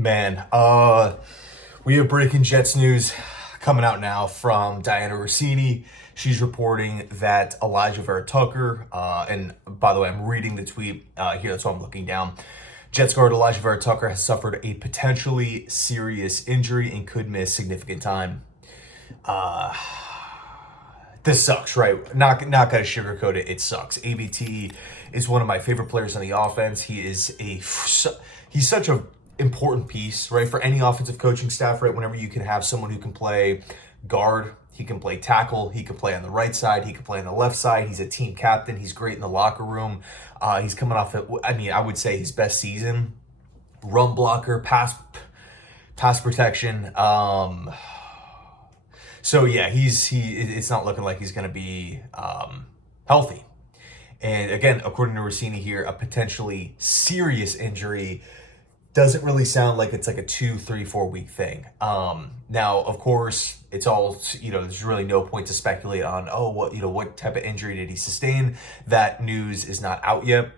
Man, we have breaking Jets news coming out now from Dianna Russini. She's reporting that Alijah Vera-Tucker, and by the way, I'm reading the tweet here, that's why I'm looking down. Jets guard Alijah Vera-Tucker has suffered a potentially serious injury and could miss significant time. This sucks, right? Not gonna sugarcoat it. It sucks. AVT is one of my favorite players on the offense. He's such a important piece, right, for any offensive coaching staff, right? Whenever you can have someone who can play guard, he can play tackle, he can play on the right side, he can play on the left side. He's a team captain. He's great in the locker room. He's coming off, I would say his best season. Run blocker, pass protection. So yeah, it's not looking like he's going to be healthy. And again, according to Russini here, a potentially serious injury doesn't really sound like it's like a 2, 3, 4 week thing. Now, of course, it's all, there's really no point to speculate on, what type of injury did he sustain? That news is not out yet.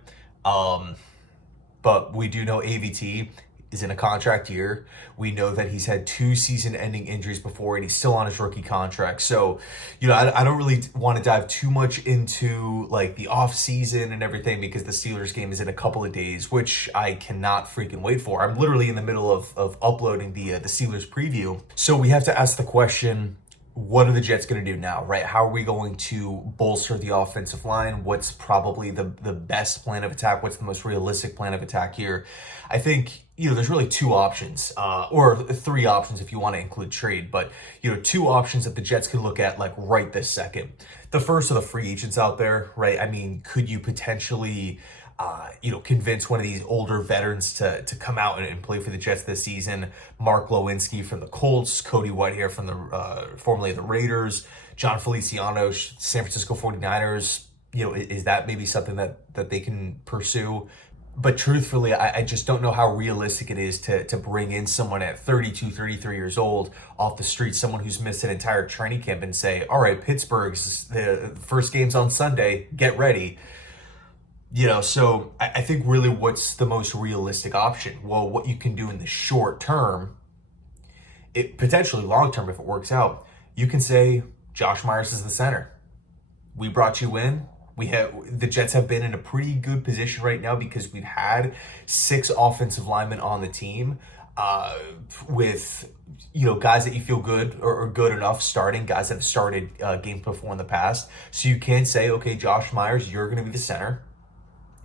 But we do know AVT is in a contract year. We know that he's had 2 season-ending injuries before, and he's still on his rookie contract. So, I don't really want to dive too much into like the off season and everything, because the Steelers game is in a couple of days, which I cannot freaking wait for. I'm literally in the middle of uploading the Steelers preview. So we have to ask the question, what are the Jets going to do now, right? How are we going to bolster the offensive line? What's probably the best plan of attack? What's the most realistic plan of attack here? I think, there's really 2 options, or 3 options if you want to include trade, but, 2 options that the Jets can look at like right this second. The first are the free agents out there, right? I mean, could you potentially, convince one of these older veterans to come out and play for the Jets this season? Mark Lewinsky from the Colts, Cody Whitehair from the formerly the Raiders, John Feliciano, San Francisco 49ers. Is that maybe something that they can pursue? But truthfully, I just don't know how realistic it is to bring in someone at 32, 33 years old off the street, someone who's missed an entire training camp, and say, all right, Pittsburgh's the first game's on Sunday, get ready. So I think really what's the most realistic option? Well, what you can do in the short term, it potentially long term if it works out, you can say Josh Meyers is the center. We brought you in. The Jets have been in a pretty good position right now because we've had 6 offensive linemen on the team with guys that you feel good or good enough starting, guys that have started games before in the past. So you can say, okay, Josh Meyers, you're going to be the center,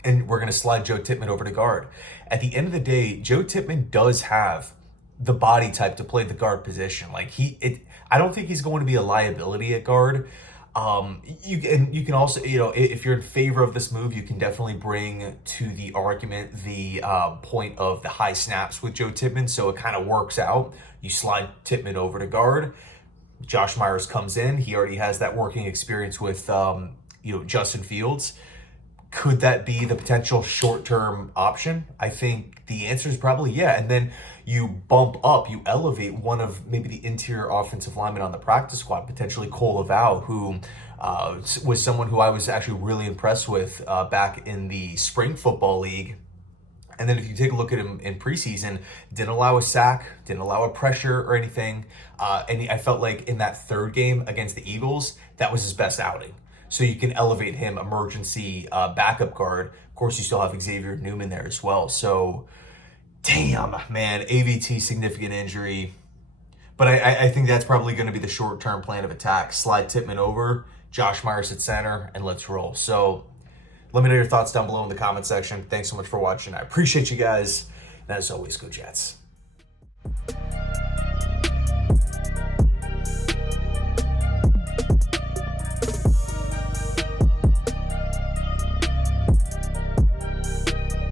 and we're going to slide Joe Tippmann over to guard. At the end of the day, Joe Tippmann does have the body type to play the guard position. I don't think he's going to be a liability at guard. You can also, if you're in favor of this move, you can definitely bring to the argument the point of the high snaps with Joe Tippmann. So it kind of works out. You slide Tippmann over to guard. Josh Meyers comes in. He already has that working experience with, Justin Fields. Could that be the potential short-term option? I think the answer is probably yeah. And then you bump up, you elevate one of maybe the interior offensive linemen on the practice squad, potentially Cole Laval, who was someone who I was actually really impressed with back in the spring football league. And then if you take a look at him in preseason, didn't allow a sack, didn't allow a pressure or anything. And I felt like in that 3rd game against the Eagles, that was his best outing. So you can elevate him emergency backup guard. Of course, you still have Xavier Newman there as well. So, damn, man, AVT significant injury. But I think that's probably going to be the short-term plan of attack. Slide Tippmann over, Josh Meyers at center, and let's roll. So let me know your thoughts down below in the comment section. Thanks so much for watching. I appreciate you guys. And as always, go Jets.